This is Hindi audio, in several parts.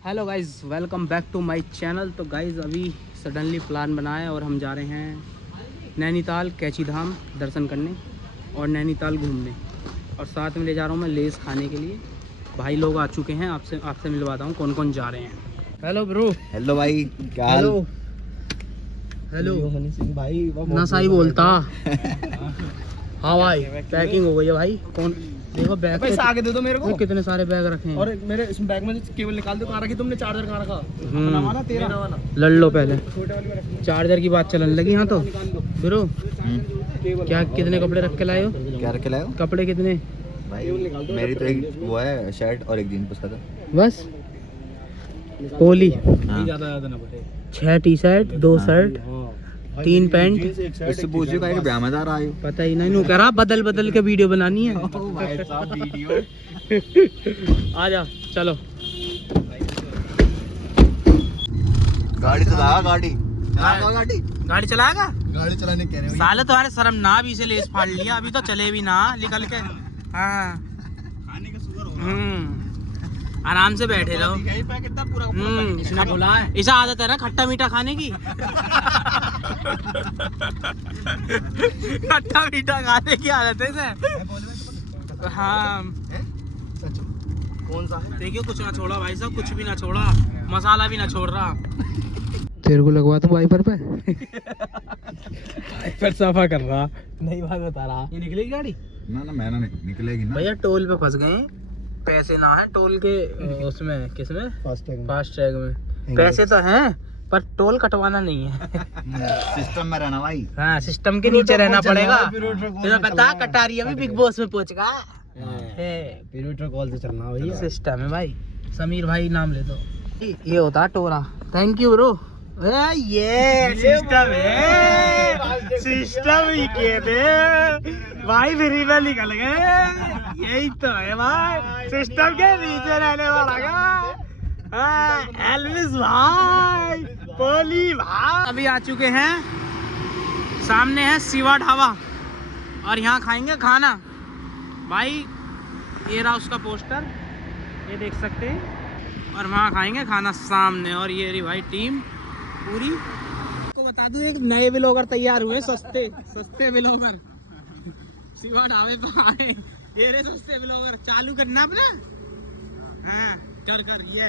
Hello guys, welcome back to my channel. तो गाइज़ अभी सडनली प्लान बना है और हम जा रहे हैं नैनीताल कैची धाम दर्शन करने और नैनीताल घूमने, और साथ में ले जा रहा हूँ मैं लेस खाने के लिए। भाई लोग आ चुके हैं, आपसे मिलवाता हूँ कौन कौन जा रहे हैं। Hello bro. हेलो भाई, क्या हाल? हेलो हनी सिंह भाई, नशा ही बोलता। हाँ भाई, पैकिंग हो गई है भाई। कौन देखो बैग पैसा आगे दे दो मेरे को। कितने सारे बैग रखे हैं। और मेरे इस बैग में केबल निकाल दो। कहाँ रखी तुमने? चार्जर कहाँ रखा? अपना वाला, तेरा वाला। लड़ लो पहले, छोटे वाली में रख। चार्जर की बात चलने लगी। हाँ तो ब्रो क्या कितने कपड़े रख के लाए हो? क्या रख के लाए हो? कपड़े कितने? भाई मेरी तो एक वो है शर्ट और एक जीन पुस्तक है बस कोहली। ज़्यादा ना पड़े। 6 टी शर्ट, 2 शर्ट, 3 पैंट। इससे पूछियो का ब्याह में जा रहा है। पता ही नहीं कह रहा, बदल बदल के वीडियो बनानी है। भाई साहब वीडियो। आजा चलो। गाड़ी चला, गाड़ी गाड़ी चलाएगा? गाड़ी चलाने कह रहे हो? साले तुम्हारे शर्म ना भी से लेस फाड़ लिया, अभी तो चले भी ना निकल के। हाँ खाने का शुगर होगा। आराम से बैठे रहो। यही पैकेट था पूरा इसने बोला है, ऐसा आदत है ना खट्टा मीठा खाने की। खट्टा मीठा खाने की आदत है इसे। हाँ कौन सा है? देखियो कुछ ना छोड़ा भाई साहब, कुछ भी ना छोड़ा, मसाला भी ना छोड़ रहा। तेरे को लगवा दूं वाइपर पे। वाइपर सफा कर रहा, नहीं बात बता रहा। ये निकलेगी गाड़ी? ना मैं ना निकलेगी ना भैया टोल पे फंस गए, पैसे ना है टोल के। उसमें किसमें? फास्ट टैग में पैसे तो हैं पर टोल कटवाना नहीं है। सिस्टम में रहना भाई। हाँ सिस्टम के नीचे रहना पड़ेगा। तुम्हें पता कटारिया भी बिग बॉस में पहुंच गया। पिरूटर कॉल से चलना भैया। सिस्टम है भाई। समीर भाई नाम ले दो। ये होता टोरा। Thank you bro. ये सिस्टम है, सिस्टम ही कहते भाई। फ्री में निकल गए, यही तो है भाई सिस्टम के नीचे रहने वाला का। एल्विस भाई, पोली भाई अभी आ चुके हैं। सामने है शिवा ढाबा और यहाँ खाएंगे खाना भाई। ये रहा उसका पोस्टर, ये देख सकते हैं, और वहाँ खाएंगे खाना सामने। और ये रही भाई टीम पूरी। आपको बता दूं एक नए ब्लॉगर तैयार हुए, सस्ते ब्लॉगर शिवा ढाबे पर आए। ये रहे सस्ते ब्लॉगर, चालू करना अपना। हाँ कर ये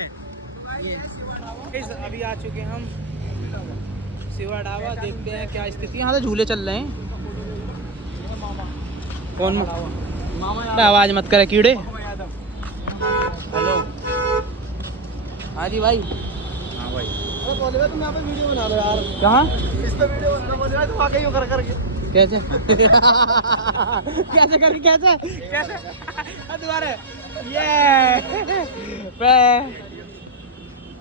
अभी आ चुके हम शिवा ढाबा। देखते हैं क्या स्थिति। यहाँ तो झूले चल रहे हैं। कौन आवाज मत करे कीड़े। हेलो हाँ जी भाई। हाँ भाई, तुम यहाँ पे वीडियो बना लो यार। कहाँ? इस पे वीडियो बना रहा है, तुम आगे क्यों करके? कैसे? कैसे करके कैसे दोबारा ये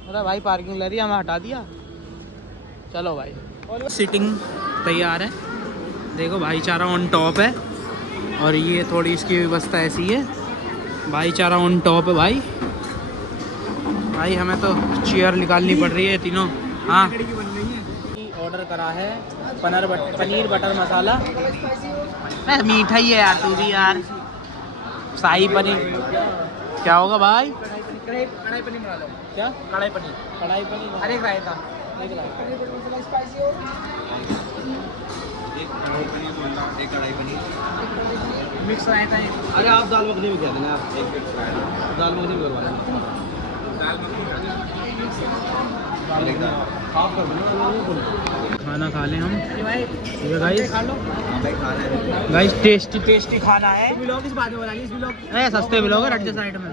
अरे भाई पार्किंग ले रही है, हमें हटा दिया। चलो भाई सीटिंग तैयार है। देखो भाईचारा ऑन टॉप है, और ये थोड़ी इसकी व्यवस्था ऐसी है। भाईचारा ऑन टॉप है भाई। भाई हमें तो चेयर निकालनी पड़ रही है तीनों। हाँ ऑर्डर करा है पनीर बटर मसाला। मीठा ही है यार, तू भी यार। शाही पनीर क्या होगा भाई? कढ़ाई पनीर बना लो। क्या? कढ़ाई पनीर अरे रायता एक कढ़ाई पनीर मिक्स रायता। अरे आप दाल मखनी भी कह देना। आप एक दाल मखनी भी करवा लेना। खाना खा लें हम। ये गाइस टेस्टी खाना है। ब्लॉग इस बाद में बना ली, इस ब्लॉग सस्ते ब्लॉग है, रट साइड में।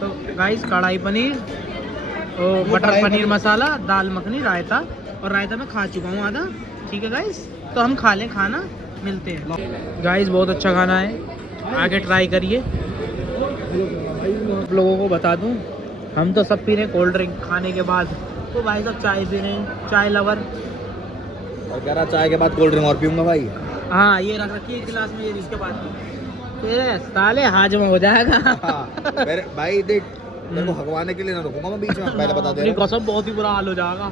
तो गाइस कढ़ाई पनीर और बटर पनीर मसाला, दाल मखनी, रायता। और रायता मैं खा चुका हूँ आधा। ठीक है गाइस, तो हम खा लें खाना, मिलते हैं। गाइस बहुत अच्छा खाना है, आगे ट्राई करिए। आप लोगों को बता दूं, हम तो सब पी रहे हैं कोल्ड ड्रिंक खाने के बाद। तो भाई साहब चाय पी रहे हैं, चाय लवर। और कह रहा चाय के बाद कोल्ड ड्रिंक और पीऊंगा भाई। हाँ ये रख रखी है गिलास में, ये जिसके बाद तेरे साले हाजमा हो जाएगा। हाँ, मेरे भाई देख, तेरे को हगवाने के लिए ना रुकूंगा मैं बीच में, पहले बता दे। कसम बहुत ही बुरा हाल हो जाएगा।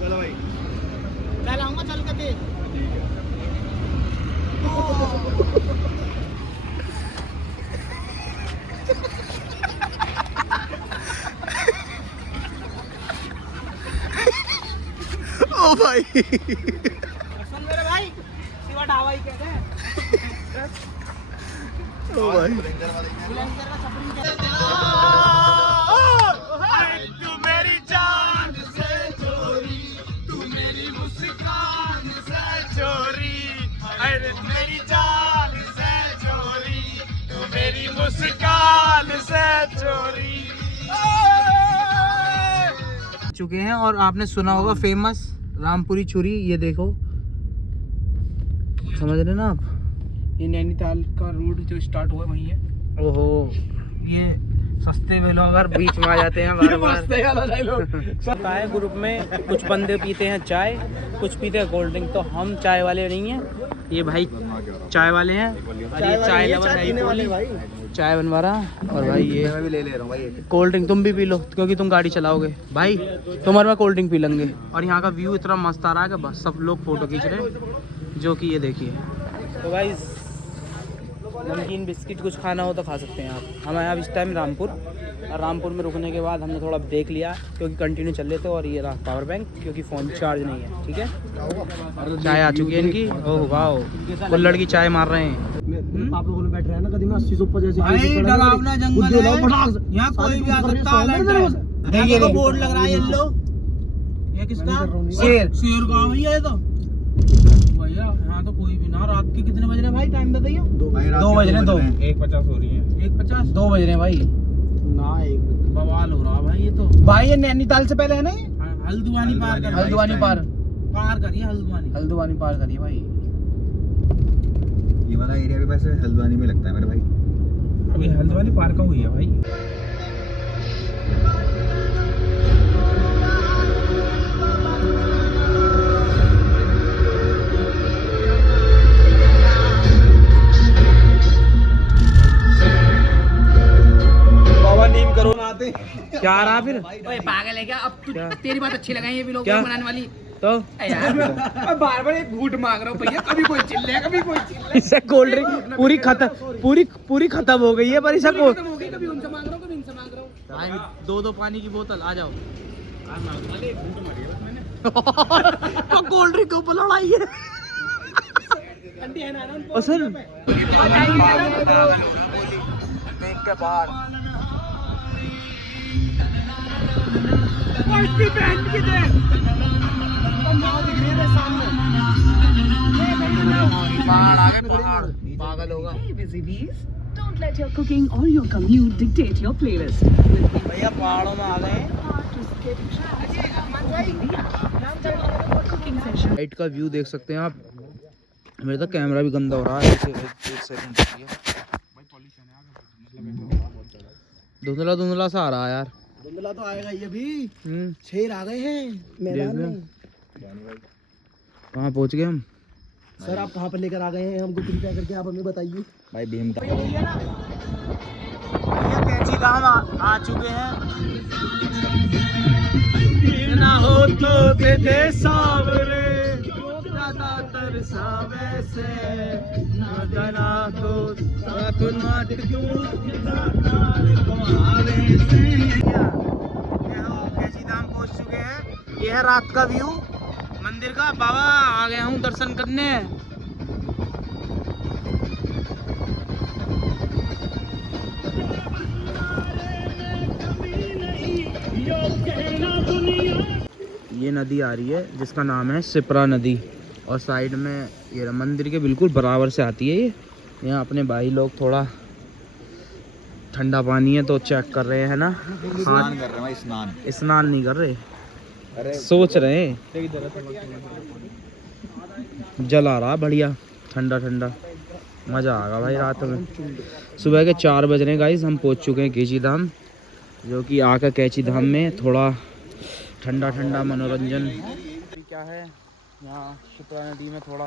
चलो भाई, चल आऊंगा चल के। सुन मेरे भाई, शिवा ढाबा ही कहते हैं। ओ भाई बुलंदशहर का सफरी कहते हैं। तू मेरी जान से चोरी, तू मेरी मुस्कान से चोरी, अरे मेरी जान से चोरी, तू मेरी मुस्कान से चोरी। चुके हैं और आपने सुना होगा फेमस रामपुरी छुरी। ये देखो, समझ रहे ना आप, ये नैनीताल का रूट जो स्टार्ट हुआ वहीं है। ओहो, ये सस्ते व्लॉगर बीच में आ जाते हैं बार बार। चाय ग्रुप में कुछ बंदे पीते हैं चाय, कुछ पीते हैं कोल्ड ड्रिंक। तो हम चाय वाले नहीं हैं, ये भाई चाय वाले हैं। और ये चाय लवर है, चाय बनवा रहा। और भाई ये मैं भी ले रहा हूँ भाई। कोल्ड ड्रिंक तुम भी पी लो, क्योंकि तुम गाड़ी चलाओगे भाई। तुम्हारे में कोल्ड ड्रिंक पी लेंगे। और यहाँ का व्यू इतना मस्त आ रहा है कि बस सब लोग फोटो खींच रहे हैं, जो कि ये देखिए। तो भाई नमकीन बिस्किट कुछ खाना हो तो खा सकते हैं आप। हम आए अब इस टाइम रामपुर, और रामपुर में रुकने के बाद हमने थोड़ा देख लिया, क्योंकि कंटिन्यू चल रहे थे। और ये रहा पावर बैंक, क्योंकि फ़ोन चार्ज नहीं है। ठीक है, चाय आ चुकी है इनकी। ओह वाह, कुल्हड़ की चाय मार रहे हैं। आप लोगों ने बैठ रहे हैं ना, कभी 80 ऊपर जैसे डरावना जंगल है, यहाँ कोई भी आ सकता है। देखिए बोर्ड लग रहा है येलो। ये किसका? शेर का भैया ये तो। भैया यहाँ तो कोई भी ना। रात के कितने बज रहे हैं भाई, टाइम बताइए। 2 बज रहे हैं। 1:50 हो रही है। 1:50 2 बज रहे हैं भाई ना। 1 बवाल हो रहा भाई। ये तो भाई ये नैनीताल से पहले है ना, ये हल्द्वानी पार कर, हल्द्वानी पार करिए, हल्द्वानी पार करिए भाई। ये वाला एरिया भी वैसे हल्द्वानी में लगता है मेरे भाई। अभी हल्द्वानी पार का हुई है भाई। क्या आ रहा फिर? ओए पागल है क्या? अब तेरी बात अच्छी लगाई ये व्लॉग बनाने वाली तो यार। बार बार एक घूट मांग रहा हूँ भैया, कभी कोई चिल्ले कभी कोई चिल्ले। इससे कोल्ड ड्रिंक पूरी खत्म हो गई है, पर इसका हो गई, कभी उनसे मांग रहा हूँ कभी इनसे मांग रहा हूँ। 2 पानी की बोतल आ जाओ। तो कोल्ड ड्रिंक को लड़ाई है असल देख के बाहर पागल होगा। Don't let your cooking or your commute dictate your playlist. भैया पहाड़ों में आ गए। नाइट का व्यू देख सकते हैं आप। मेरा तो कैमरा भी गंदा हो रहा है। एक सेकंड रुकिए। धुंधला सा आ रहा है यार। धुंधला तो आएगा ही अभी। शेर आ गए हैं मैदान में। कहाँ पहुँच गए हम? सर आप कहाँ पर लेकर आ गए हैं हमको, कृपया करके आप हमें बताइए। भाई भीम का भैया कैंची धाम आ चुके हैं। ना हो तो दे दे सावरे, ज्यादा तरसावे से ना जना तो नाट क्यों कैंची धाम पहुंच चुके हैं। ये है रात का व्यू मंदिर का। बाबा आ गया हूँ दर्शन करने। ये नदी आ रही है जिसका नाम है सिपरा नदी, और साइड में ये मंदिर के बिल्कुल बराबर से आती है ये। यहाँ अपने भाई लोग थोड़ा ठंडा पानी है तो चेक कर रहे हैं ना। स्नान कर रहे हैं भाई, स्नान नहीं कर रहे, अरे सोच रहे हैं। जल आ रहा बढ़िया, ठंडा ठंडा, मज़ा आएगा भाई रात में। सुबह के 4 बज रहे हैं गाइस, हम पहुंच चुके हैं कैची धाम, जो कि आकर कैची धाम में थोड़ा ठंडा ठंडा मनोरंजन क्या है। यहाँ शिप्रा नदी में थोड़ा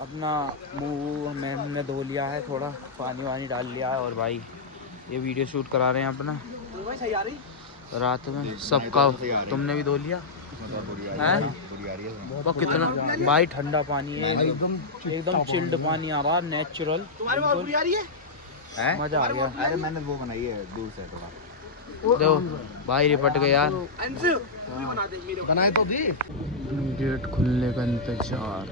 अपना मुँह में हमने धो लिया है, थोड़ा पानी वानी डाल लिया है। और भाई ये वीडियो शूट करा रहे हैं अपना रात में सबका। तुमने भी धो लिया है? वो कितना भाई ठंडा पानी है, एकदम चिल्ड पानी आ रहा, नेचुरल, मजा आ गया। अरे मैंने वो बनाई है दूर से थोड़ा। दो भाई रिपट गए यार। बनाए तो दी। गेट खुलने का इंतजार।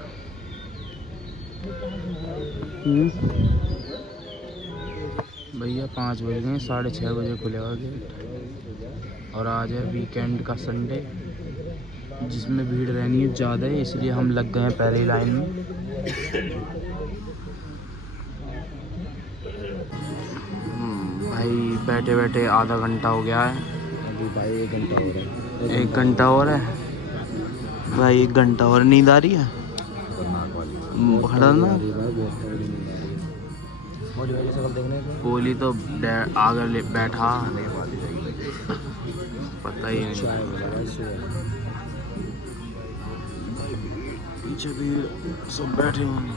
भैया 5 बज गए, 6:30 बजे खुलेगा गेट। और आज है वीकेंड का संडे, जिसमें भीड़ रहनी है ज़्यादा है, इसलिए हम लग गए हैं पहले लाइन में। भाई बैठे बैठे आधा घंटा हो गया है। अभी भाई 1 घंटा हो रहा है। 1 घंटा और है भाई, 1 घंटा और नींद आ रही है। खतरनाक। कोहली तो आगे बैठा, पता ही नहीं। पीछे भी सब बैठे होंगे।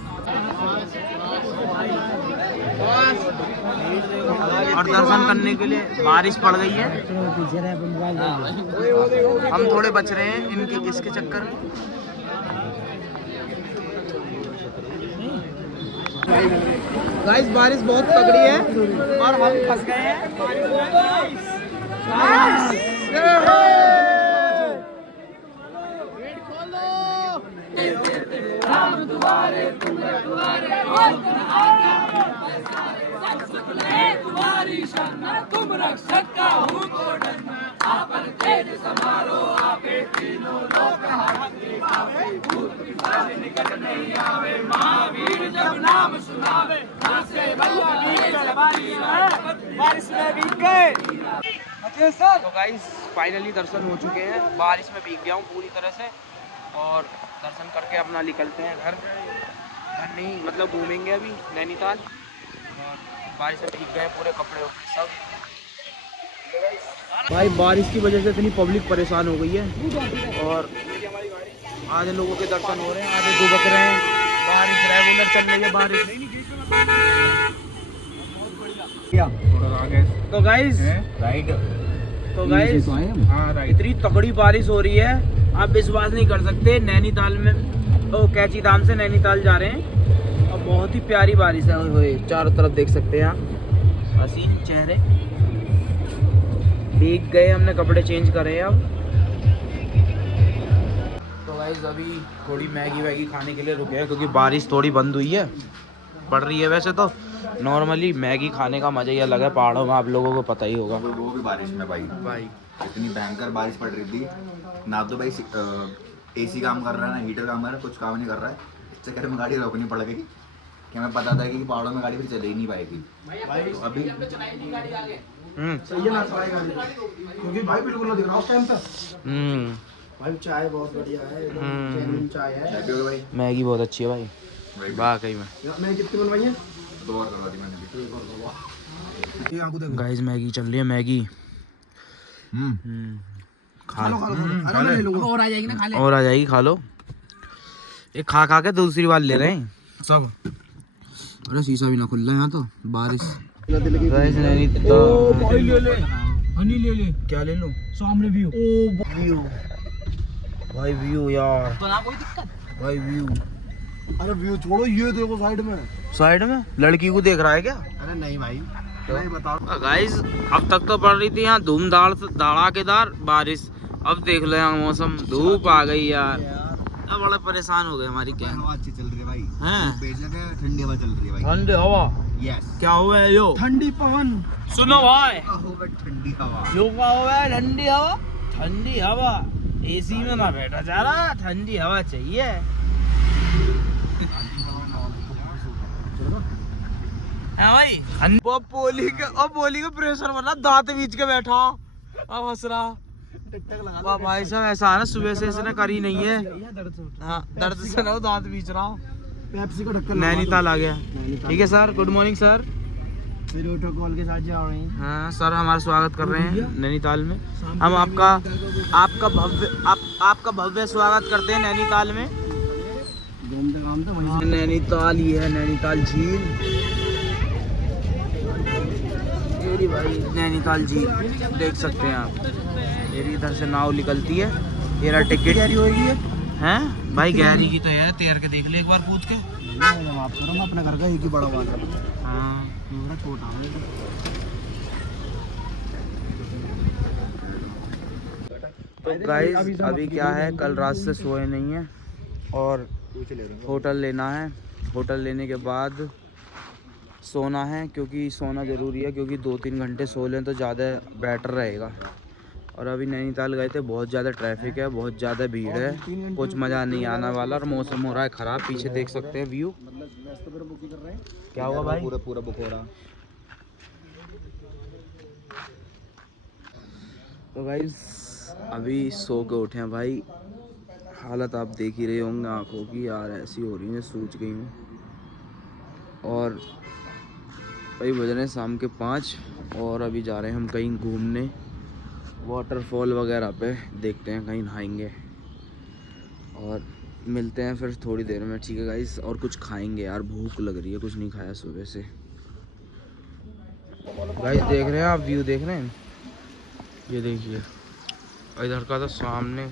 और दर्शन करने के लिए बारिश पड़ गई है। हम थोड़े बच रहे हैं इनके इसके चक्कर में। गाइस बारिश बहुत तगड़ी है और हम फंस गए हैं बारिश में। तुम रक्षक का हूँ तो डरना, आपन तेज समारो आपे तीनों लोक हारते, आपे भूत पिशाच निकट नहीं आवे, महावीर जब नाम सुनावे, नाचे बल्ला वीर जलवारी बारिश में भीग गए। तो गाइस फाइनली दर्शन हो चुके हैं। बारिश में भीग गया हूँ पूरी तरह से, और दर्शन करके अपना निकलते हैं घर नहीं, मतलब घूमेंगे अभी नैनीताल। बारिश में भीग गए पूरे कपड़े सब। भाई बारिश की वजह से इतनी पब्लिक परेशान हो गई है, और आधे लोगों के दर्शन हो रहे हैं, आधे दुबक रहे हैं। बारिश रेगुलर चल रही है बारिश। तो गाइस इतनी तगड़ी बारिश हो रही है, आप विश्वास नहीं कर सकते। नैनीताल में कैची धाम से नैनीताल जा रहे हैं, और बहुत ही प्यारी बारिश है। ओए चारों तरफ देख सकते हैं आप हसीन चेहरे। भीग गए, हमने कपड़े चेंज करे अब। तो गाइस अभी थोड़ी मैगी वैगी खाने के लिए रुके हैं, क्योंकि बारिश थोड़ी बंद हुई है, पड़ रही है। वैसे तो नॉर्मली मैगी खाने का मजा ही अलग है पहाड़ों में, आप लोगों को पता ही होगा। वो भी बारिश में भाई इतनी भयंकर बारिश पड़ रही थी ना, तो भाई एसी काम कर रहा है ना हीटर काम कर रहा है, कुछ काम नहीं कर रहा है। इस चक्कर में गाड़ी रोकनी पड़ गई, कि हमें पता था कि पहाड़ों में गाड़ी फिर चल ही नहीं पाएगी। तो अभी सही है ना चलाई गाड़ी, क्योंकि भाई बिल्कुल ना दिख रहा उस टाइम तक। भाई चाय बहुत बढ़िया है, जेन्युइन चाय है भाई। मैगी बहुत अच्छी है भाई, वाकई में। मैंने कितनी बनवाई है? 2 बार करवा दी मैंने। गाइस मैगी चल रही है, मैगी। खा लो और आ जाएगी ना, खा ले। और आ जाएगी, खा लो। ये खा खा के दूसरी बार ले रहे हैं सब। अरे शीशा भी ना खुल रहा है यहाँ तो, बारिश। गाइस हनी ले ले। क्या ले लो? सामने व्यू। व्यू भाई, व्यू यार, तो ना कोई दिक्कत भाई व्यू। अरे व्यू छोड़ो, ये देखो साइड में। साइड में लड़की को देख रहा है क्या? अरे नहीं भाई, नहीं बताओ। गाइस अब तक तो पड़ रही थी यहाँ धड़ाकेदार बारिश, अब देख लो यहाँ मौसम, धूप आ गई यार। अब बड़ा परेशान हो गए हमारी गैंग। हवा अच्छी चल रही है भाई, हैं? ठंडी हवा चल रही है भाई। ठंडी हवा? यस। क्या हुआ है यो? ठंडी पवन। सुनो भाई, ठंडी हवा जो क्या हुआ है? ठंडी हवा, ठंडी हवा। एसी में ना बैठा जा रहा, ठंडी हवा चाहिए। भाई बोली का प्रेशर बना, दांत बीच के बैठा, अब हंस रहा। भाई साहब ऐसा है ना, सुबह से इसने करी नहीं है। हाँ दर्द से ना दांत बीच रहा हूँ। पेप्सी का ढक्कन नैनीताल आ गया। ठीक है sir, good morning sir. Protocol के साथ जा रहे हैं। हाँ सर, हमारा स्वागत कर रहे हैं नैनीताल में। हम आपका भव्य स्वागत करते हैं नैनीताल में। नैनीताल ही है, नैनीताल झील। ये भाई नैनीताल झील देख सकते हैं आप। ये इधर से नाव निकलती है, तेरा टिकट है भाई। गहरी की तो है, तैर के देख ले एक बार पूछ के। आप करो, मैं अपने घर का एक ही बड़ा वाला। हाँ छोटा तो गाइस अभी क्या है, कल रात से सोए नहीं है और होटल लेना है। होटल लेने के बाद सोना है, क्योंकि सोना ज़रूरी है, क्योंकि 2-3 घंटे सो लें तो ज़्यादा बेटर रहेगा। और अभी नैनीताल गए थे, बहुत ज़्यादा ट्रैफिक है, बहुत ज़्यादा भीड़ है, कुछ मज़ा नहीं आने वाला और मौसम हो रहा है ख़राब। पीछे देख सकते हैं व्यू। क्या हुआ भाई? पूरा बुक हो रहा। तो गाइस अभी सो के उठे हैं भाई। हालत आप देख ही रहे होंगे आँखों की यार, ऐसी हो रही है, सूज गई हूँ। और भाई बज रहे हैं शाम के 5 और अभी जा रहे हैं हम कहीं घूमने, वाटरफॉल वगैरह पे। देखते हैं, कहीं नहाएंगे और मिलते हैं फिर थोड़ी देर में, ठीक है गाइस? और कुछ खाएंगे यार, भूख लग रही है, कुछ नहीं खाया सुबह से। गाइस देख रहे हैं आप, व्यू देख रहे हैं? ये देखिए इधर का तो सामने,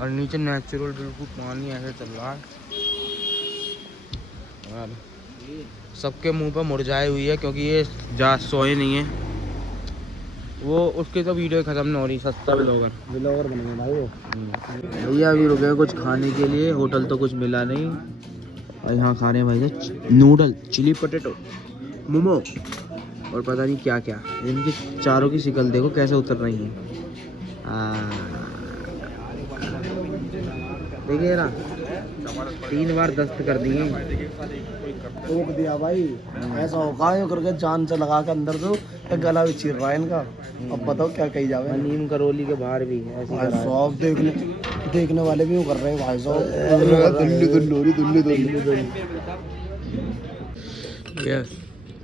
और नीचे नेचुरल बिल्कुल पानी ऐसे चल रहा है यार। सबके मुंह पर मुरझाई हुई है, क्योंकि ये जा सोए नहीं है। वो उसकी तो वीडियो ख़त्म नहीं हो रही। सस्ता ब्लॉगर बनेंगे भाई वो। भैया अभी रुके कुछ खाने के लिए, होटल तो कुछ मिला नहीं और यहाँ खा रहे हैं भाई नूडल, चिली पटेटो, मोमो और पता नहीं क्या क्या। इनकी चारों की शिकल देखो कैसे उतर रही है। देखिए ना, 3 बार दस्त कर दिए, रोक दिया भाई। ऐसा होगा यूं करके जान से लगा के अंदर तो गला भी चीर रहा है इनका। अब बताओ क्या कही जावे। नीम करोली के बाहर भी ऐसे भाई साहब देखने वाले भी यूं कर रहे हैं भाई साहब।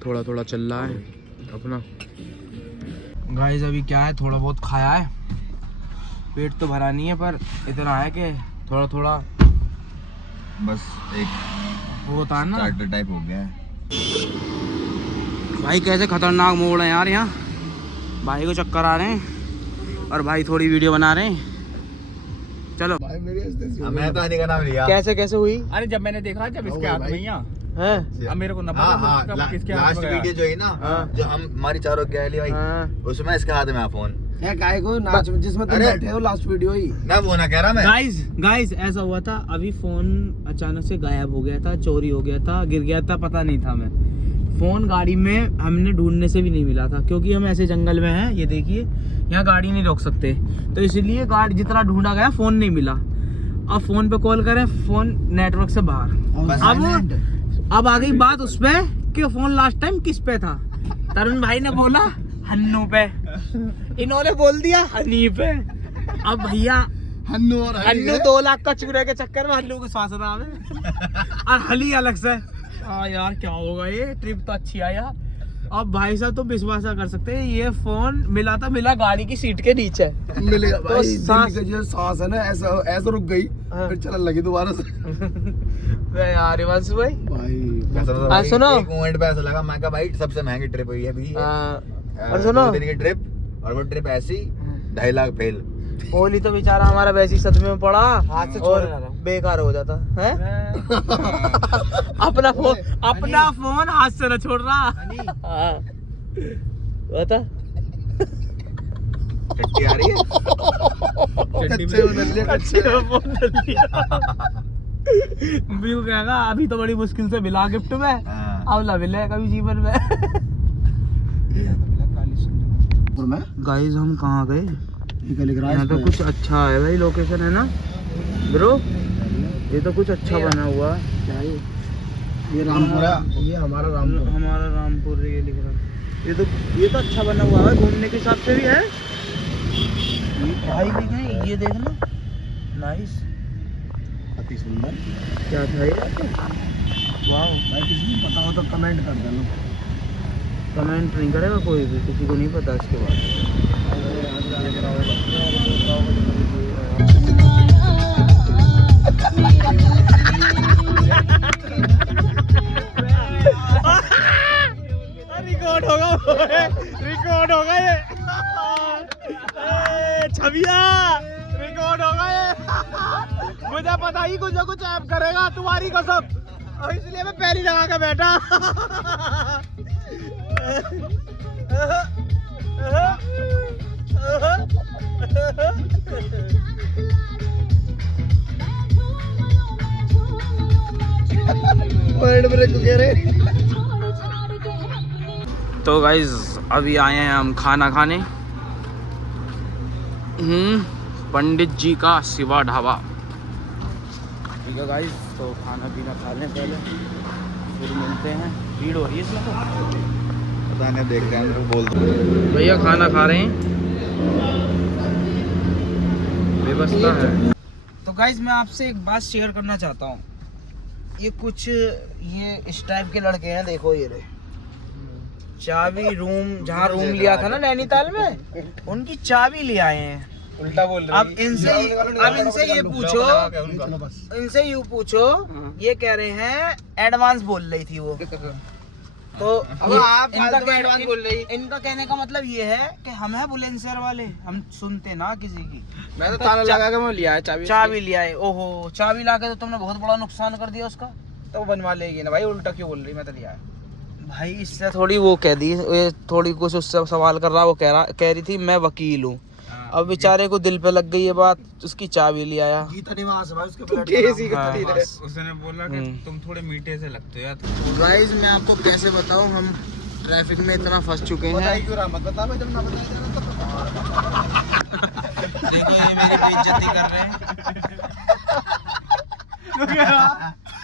थोड़ा थोड़ा चल रहा है अपना। गाइस अभी क्या है, थोड़ा बहुत खाया है, पेट तो भरा नहीं है, पर इतना है कि थोड़ा थोड़ा बस एक वो होता है ना, स्टार्टर टाइप हो गया है। भाई कैसे खतरनाक मोड़ है यार यहाँ। भाई को चक्कर आ रहे हैं और भाई थोड़ी वीडियो बना रहे हैं। चलो भाई मेरी मैं तो आने का नाम लिया। कैसे कैसे हुई? अरे जब मैंने देखा जब इसके हाथ में है अब मेरे को न पता किसके हाथ लास्ट में गया। वीडियो जो है ना, जो हम हमारी चारों गैली भाई, उसमें इसके हाथ में फोन है गाय को नाच में जिसमें तुम बैठे हो लास्ट वीडियो ही ना, वो ना कह रहा मैं। गाइस ऐसा हुआ था, अभी फोन अचानक से गायब हो गया था, चोरी हो गया था, गिर गया था, पता नहीं था। मैं फोन गाड़ी में हमने ढूंढने से भी नहीं मिला था, क्योंकि हम ऐसे जंगल में हैं। ये देखिए यहाँ गाड़ी नहीं रोक सकते, तो इसलिए गाड़ी जितना ढूंढा गया फोन नहीं मिला। अब फोन पे कॉल करें, फोन नेटवर्क से बाहर। अब आ गई बात उस पे कि फोन लास्ट टाइम किस पे था। तरुण भाई ने बोला हन्नू पे, इन्होंने बोल दिया हनी पे। अब भैया हन्नू 2 लाख का चूरे के चक्कर में हन्नू को श्वास रहा है और हली अलग से। यार क्या होगा, ये ट्रिप तो अच्छी आया। अब भाई साहब तो विश्वास कर सकते हैं, ये फोन मिला गाड़ी की सीट के नीचे मिलेगा तो भाई। सांस है ना ऐसा रुक गई, फिर चलने लगी दोबारा से। यार बस भाई सुनो, एक मोमेंट पे ऐसा लगा, मैं कहा भाई सबसे महंगी ट्रिप हुई है अभी। और सुनो, 2 दिन की ट्रिप, और वो ट्रिप ऐसी 2.5 लाख फेल। ओली तो बेचारा हमारा वैसे ही सदमे में पड़ा और बेकार हो जाता है। अपना फोन हाथ से न छोड़ रहा। बता टट्टी आ रही है। व्यू कहेगा अभी तो बड़ी मुश्किल से मिला गिफ्ट में, अब ना मिले कभी जीवन में। गाइस हम कहाँ गए? यहाँ तो कुछ अच्छा है भाई, लोकेशन है ना ब्रो, ये तो कुछ अच्छा बना हुआ है। ये रामपुरा, ये हमारा रामपुर ये लिख रहा है। ये तो अच्छा बना हुआ है, घूमने के हिसाब से भी है भाई। देखें ये देखना, नाइस, अति सुंदर। क्या था ये? वाह भाई, किसी को पता हो तो कमेंट कर देना। कमेंट नहीं करेगा कोई भी, किसी को नहीं पता इसके बाद। रिकॉर्ड होगा ये छविया, रिकॉर्ड होगा ये। मुझे पता ही कुछ ना कुछ ऐप करेगा तुम्हारी कसम, और इसलिए मैं पहली लगा के बैठा। तो गाइज अभी आए हैं हम खाना खाने पंडित जी का शिवा ढाबा। ठीक है गाइज, तो खाना पीना खा लें पहले, फिर मिलते हैं। भीड़ हो रही है इसमें तो पता नहीं, देख रहे हैं बोल दो। भैया खाना खा रहे हैं, व्यवस्था है। तो गाइज मैं आपसे एक बात शेयर करना चाहता हूँ। ये कुछ ये इस टाइप के लड़के हैं, देखो ये रहे, चाबी रूम जहाँ रूम लिया था ना नैनीताल में, उनकी चाबी ले आए हैं। उल्टा बोल रहे अब इनसे ये पूछो, इनसे यूँ पूछो, ये कह रहे हैं एडवांस बोल रही थी वो। तो इनका कहने का मतलब ये है कि हम हैं बुलंदशहर वाले, हम सुनते ना किसी की। मैं तो ताला लगा के मैं लिया है चाबी लिया है। ओहो, चाबी ला के तो तुमने बहुत बड़ा नुकसान कर दिया उसका। तो बनवा लेगी ना भाई, उल्टा क्यों बोल रही, मैं तो लिया है भाई। इससे थोड़ी वो कह दी, थोड़ी कुछ उससे सवाल कर रहा, वो कह रही थी मैं वकील हूँ। अब बेचारे को दिल पे लग गई ये बात, उसकी चाबी ले आया। गीता निवास भाई उसके उसने बोला कि तुम थोड़े मीठे से लगते हो यार। गाइस मैं आपको कैसे बताऊं, हम ट्रैफिक में इतना फंस चुके हैं। मत बता भाई, जब ना बताया देखो ये मेरी बेइज्जती कर रहे हैं।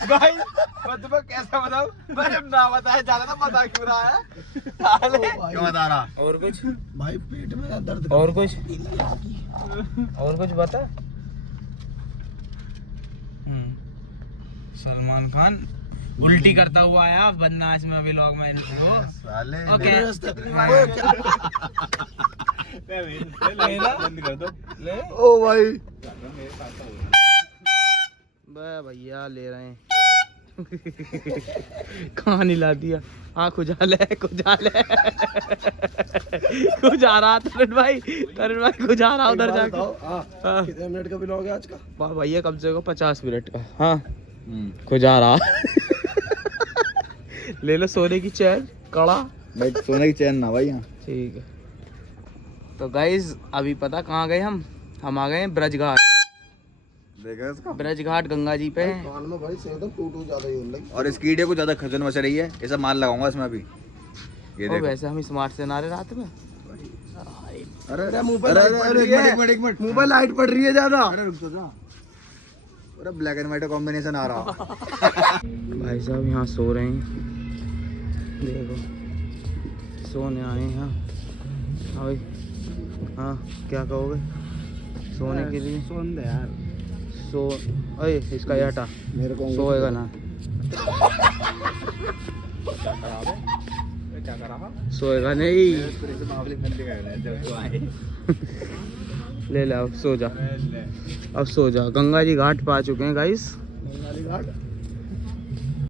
भाई मैं तुम्हें कैसे बताऊं, मैं जब ना बताया जाना तो बता क्यों रहा है। क्यों बता रहा? और कुछ भाई पेट में दर्द और कुछ बता। सलमान खान उल्टी करता हुआ आया बनना इसमें अभी व्लॉग में साले ओके। बंद कर दो। ओ भाई भैया ले रहे हैं कहाँ नहीं ला दिया। हाँ खुजा ले खुजा रहा तरुण भाई खुजा रहा उधर जाके। कितने मिनट का व्लॉग है आज का? वाह भैया कम से कम 50 मिनट का। हाँ खुजा रहा ले लो सोने की चैन कड़ा। भाई सोने की चैन ना भाई यहाँ। ठीक है तो गाइज अभी पता कहाँ गए हम आ गए ब्रजघाट। देखा इसका? ब्रजघाट गंगा जी पे हैं। कान में भाई से एकदम टूटू ज्यादा ही हो रही। और इसकी वीडियो को ज्यादा खजन मच रही है, ये सब माल लगाऊंगा इसमें अभी। ये ओ देखो। वैसे हम स्मार्ट से नारे रात में। अरे मुंह पे लाइट पड़ रही है, एक मिनट मुंह पे लाइट पड़ रही है ज्यादा। अरे रुक तो जा। पूरा ब्लैक एंड व्हाइट कॉम्बिनेशन आ रहा। भाई साहब यहाँ सो रहे हैं, देखो सोने आए हैं यहाँ। हाँ भाई, हाँ क्या कहोगे सोने के लिए? सुन दे यार, सो अरे इसका ये हटा, मेरे को सोएगा ना, सोएगा नहीं। ले ला अब सो जा, अब सो जा। गंगा जी घाट पे आ चुके हैं गाइस।